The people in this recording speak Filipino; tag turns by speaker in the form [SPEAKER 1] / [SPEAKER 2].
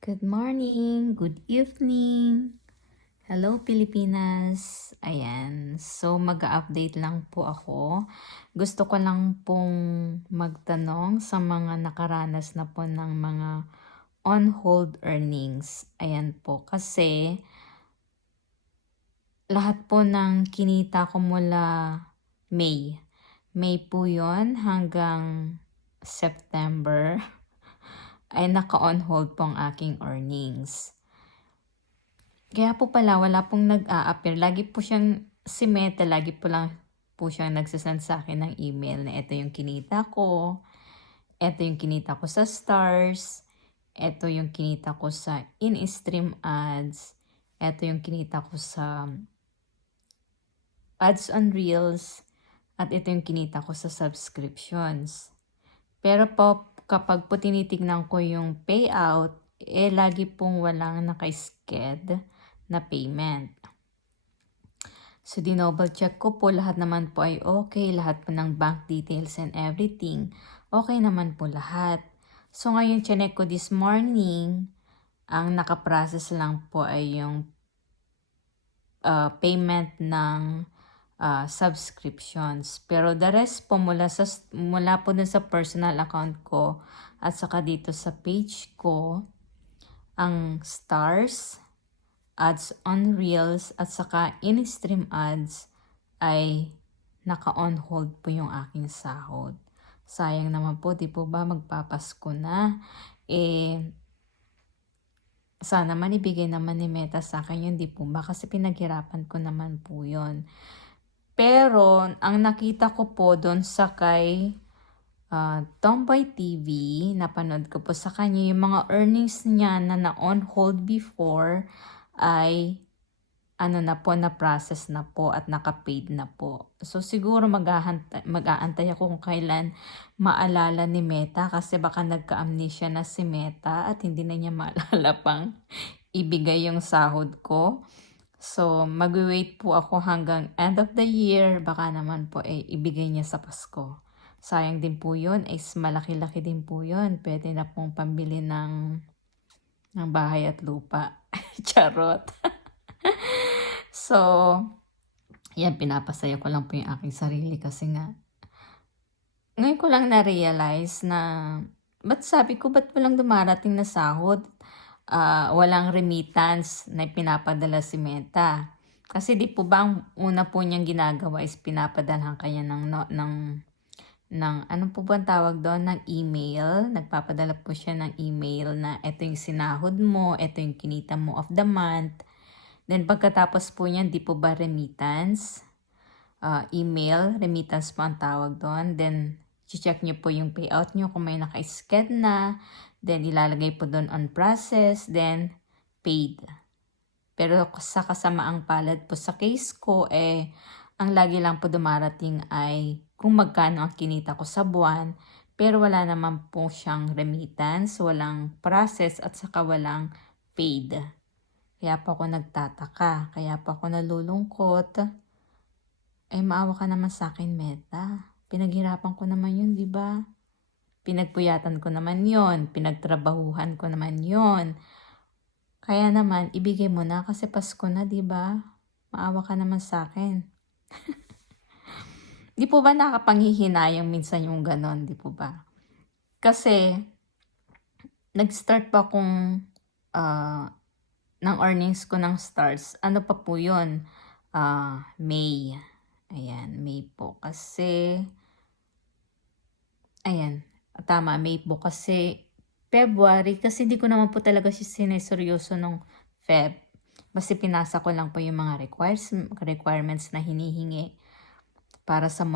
[SPEAKER 1] Good morning, good evening. Hello Pilipinas. Ayan, so mag-update lang po ako. Gusto ko lang pong magtanong sa mga nakaranas na po ng mga on-hold earnings. Ayan po, kasi lahat po ng kinita ko mula May. May po yon hanggang September ay naka-on hold po ang aking earnings. Kaya po pala, wala pong nag-a-appear. Lagi po siyang, si Meta, lagi po lang po siyang nagsasend sa akin ng email na ito yung kinita ko, ito yung kinita ko sa stars, ito yung kinita ko sa in-stream ads, ito yung kinita ko sa ads on reels, at ito yung kinita ko sa subscriptions. Pero po, kapag po tinitignan ko yung payout, eh lagi pong walang naka-sked na payment. So, dinoble check ko po, lahat naman po ay okay, lahat po ng bank details and everything, okay naman po lahat. So, ngayon, chinek ko this morning, ang nakaprocess lang po ay yung uh, payment ng uh, subscriptions. Pero the rest po mula, sa, mula po dun sa personal account ko at saka dito sa page ko, ang stars, ads on reels at saka in-stream ads ay naka-on hold po yung aking sahod. Sayang naman po, di po ba magpapasko na? Eh, sana man ibigay naman ni Meta sa akin yun, di po ba? Kasi pinaghirapan ko naman po yun. Pero, ang nakita ko po doon sa kay uh, Tomboy TV, napanood ko po sa kanya, yung mga earnings niya na na-on hold before ay ano na po, na-process na po at naka-paid na po. So, siguro mag-aantay, mag-aantay ako kung kailan maalala ni Meta kasi baka nagka-amnesia na si Meta at hindi na niya maalala pang ibigay yung sahod ko. So, mag-wait po ako hanggang end of the year. Baka naman po eh, ibigay niya sa Pasko. Sayang din po yun. Eh, malaki-laki din po yun. Pwede na pong pambili ng, ng bahay at lupa. Charot. so, yan, pinapasaya ko lang po yung aking sarili kasi nga, ngayon ko lang na-realize na, ba't sabi ko, ba't walang dumarating na sahod? Uh, walang remittance na pinapadala si Meta. Kasi di po ba ang una po niyang ginagawa is pinapadalhan kanya ng, no, ng, ng ano po ba ang tawag doon, ng email. Nagpapadala po siya ng email na ito yung sinahod mo, ito yung kinita mo of the month. Then pagkatapos po niyan, di po ba remittance? Uh, email, remittance po ang tawag doon. Then, check niyo po yung payout niyo kung may naka-sked na. Then, ilalagay po doon on process, then paid. Pero sa kasamaang palad po sa case ko, eh, ang lagi lang po dumarating ay kung magkano ang kinita ko sa buwan, pero wala naman po siyang remittance, walang process at saka walang paid. Kaya po ako nagtataka, kaya po ako nalulungkot. Eh, maawa ka naman sa akin, Meta. Pinaghirapan ko naman yun, di ba? Pinagpuyatan ko naman yon, pinagtrabahuhan ko naman yon. Kaya naman, ibigay mo na kasi Pasko na, di ba? Maawa ka naman sa akin. di po ba nakapanghihinayang minsan yung ganon, di po ba? Kasi, nag-start pa akong uh, ng earnings ko ng stars. Ano pa po yun? Uh, May. Ayan, May po. Kasi, ayan, tama, May po kasi February kasi hindi ko naman po talaga siya sineseryoso nung Feb. Basta pinasa ko lang po yung mga requires, requirements na hinihingi para sa